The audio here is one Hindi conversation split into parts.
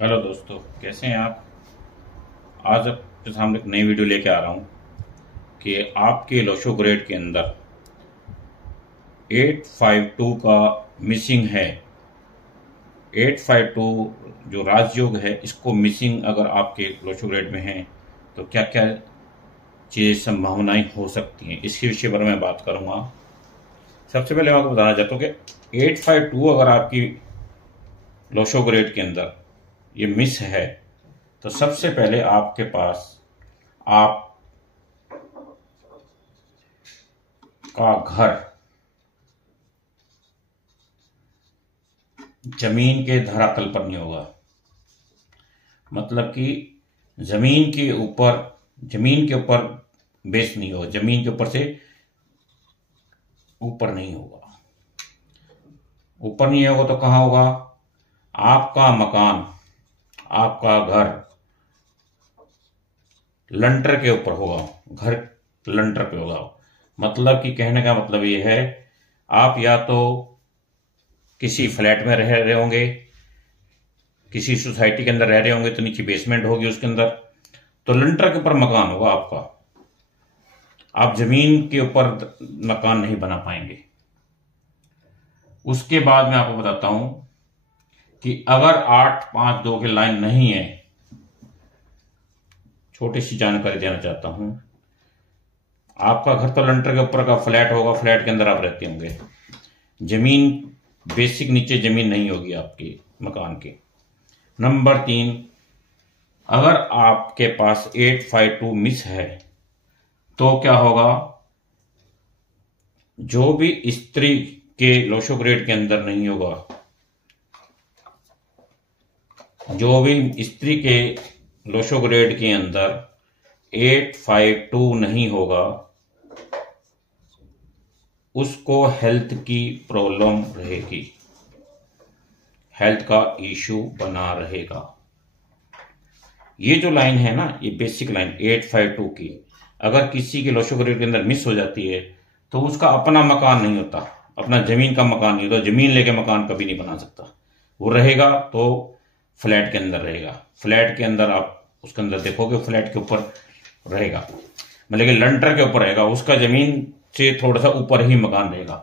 हेलो दोस्तों, कैसे हैं आप। आज आपके सामने एक नई वीडियो लेके आ रहा हूँ कि आपके लोशो ग्रेड के अंदर 852 का मिसिंग है। 852 जो राजयोग है, इसको मिसिंग अगर आपके लोशो ग्रेड में है तो क्या क्या चीज़ें संभावनाएं हो सकती हैं, इसके विषय पर मैं बात करूँगा। सबसे पहले मैं आपको बताना चाहता हूँ कि 852 अगर आपकी लोशो ग्रेड के अंदर ये मिस है तो सबसे पहले आपके पास आपका घर जमीन के धरातल पर नहीं होगा। मतलब कि जमीन के ऊपर बेस नहीं होगा, जमीन के ऊपर से ऊपर नहीं होगा। ऊपर नहीं होगा तो कहाँ होगा? आपका मकान, आपका घर लंटर के ऊपर होगा, घर लंटर पे होगा। मतलब कि कहने का मतलब ये है, आप या तो किसी फ्लैट में रह रहे होंगे, किसी सोसाइटी के अंदर रह रहे होंगे तो नीचे बेसमेंट होगी, उसके अंदर तो लंटर के ऊपर मकान होगा आपका। आप जमीन के ऊपर मकान नहीं बना पाएंगे। उसके बाद मैं आपको बताता हूं कि अगर 852 की लाइन नहीं है, छोटी सी जानकारी देना चाहता हूं। आपका घर तो लंटर के ऊपर का फ्लैट होगा, फ्लैट के अंदर आप रहते होंगे, जमीन बेसिक नीचे जमीन नहीं होगी आपके मकान के। नंबर 3, अगर आपके पास 852 मिस है तो क्या होगा? जो भी स्त्री के लोशो ग्रेड के अंदर नहीं होगा, जो भी स्त्री के लोशो ग्रेड के अंदर 852 नहीं होगा, उसको हेल्थ की प्रॉब्लम रहेगी, हेल्थ का इशू बना रहेगा। ये जो लाइन है ना, ये बेसिक लाइन 852 की, अगर किसी के लोशो ग्रेड के अंदर मिस हो जाती है तो उसका अपना मकान नहीं होता, अपना जमीन का मकान नहीं होता। जमीन लेके मकान कभी नहीं बना सकता। वो रहेगा तो फ्लैट के अंदर रहेगा। फ्लैट के अंदर आप उसके अंदर देखोगे, फ्लैट के ऊपर रहेगा, मतलब कि लंटर के ऊपर रहेगा, उसका जमीन से थोड़ा सा ऊपर ही मकान रहेगा।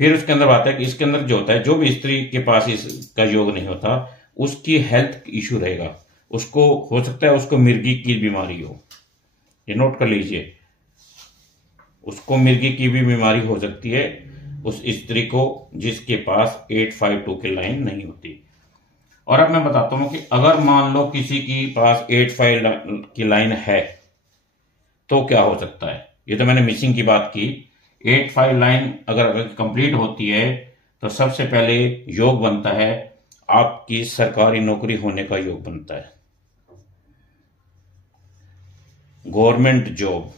फिर उसके अंदर बात है कि इसके अंदर जो होता है, जो भी स्त्री के पास इसका योग नहीं होता, उसकी हेल्थ इशू रहेगा। उसको हो सकता है उसको मिर्गी की बीमारी हो, ये नोट कर लीजिए। उसको मिर्गी की भी बीमारी हो सकती है उस स्त्री को जिसके पास 852 की लाइन नहीं होती। और अब मैं बताता हूं कि अगर मान लो किसी की पास 85 की लाइन है तो क्या हो सकता है। ये तो मैंने मिसिंग की बात की। 85 लाइन अगर कंप्लीट होती है तो सबसे पहले योग बनता है, आपकी सरकारी नौकरी होने का योग बनता है, गवर्नमेंट जॉब,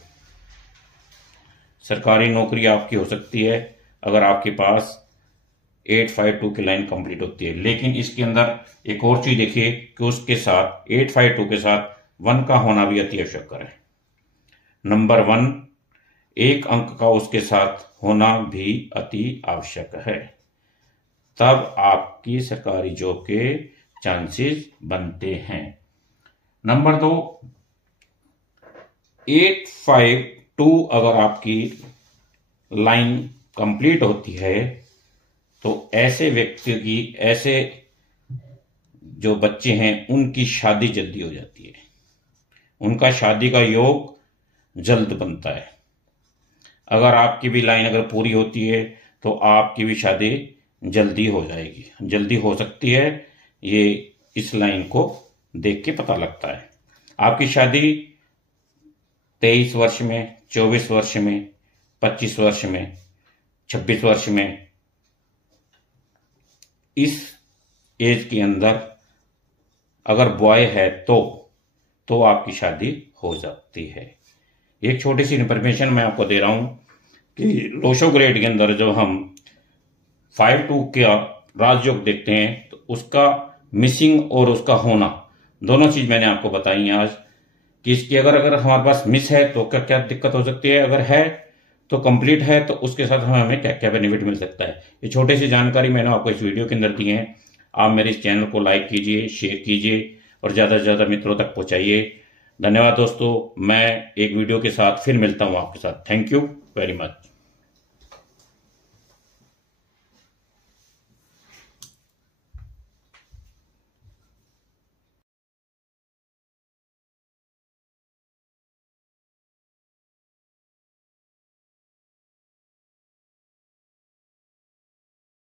सरकारी नौकरी आपकी हो सकती है अगर आपके पास 852 की लाइन कंप्लीट होती है। लेकिन इसके अंदर एक और चीज देखिए कि उसके साथ 852 के साथ 1 का होना भी अति आवश्यक है। नंबर 1, एक अंक का उसके साथ होना भी अति आवश्यक है, तब आपकी सरकारी जॉब के चांसेस बनते हैं। नंबर 2, 852 अगर आपकी लाइन कंप्लीट होती है तो ऐसे व्यक्ति की, ऐसे जो बच्चे हैं उनकी शादी जल्दी हो जाती है, उनका शादी का योग जल्द बनता है। अगर आपकी भी लाइन अगर पूरी होती है तो आपकी भी शादी जल्दी हो जाएगी, जल्दी हो सकती है। ये इस लाइन को देख के पता लगता है। आपकी शादी 23 वर्ष में, 24 वर्ष में, 25 वर्ष में, 26 वर्ष में, इस एज के अंदर अगर बॉय है तो आपकी शादी हो सकती है। एक छोटी सी इंफॉर्मेशन मैं आपको दे रहा हूं कि लोशो ग्रेड के अंदर जब हम 52 का राजयोग देखते हैं तो उसका मिसिंग और उसका होना, दोनों चीज मैंने आपको बताई हैं आज कि इसकी अगर हमारे पास मिस है तो क्या क्या दिक्कत हो सकती है, अगर है तो कंप्लीट है तो उसके साथ हमें क्या क्या बेनिफिट मिल सकता है। ये छोटी सी जानकारी मैंने आपको इस वीडियो के अंदर दी है। आप मेरे इस चैनल को लाइक कीजिए, शेयर कीजिए और ज़्यादा से ज़्यादा मित्रों तक पहुंचाइए। धन्यवाद दोस्तों। मैं एक वीडियो के साथ फिर मिलता हूं आपके साथ। Thank you very much.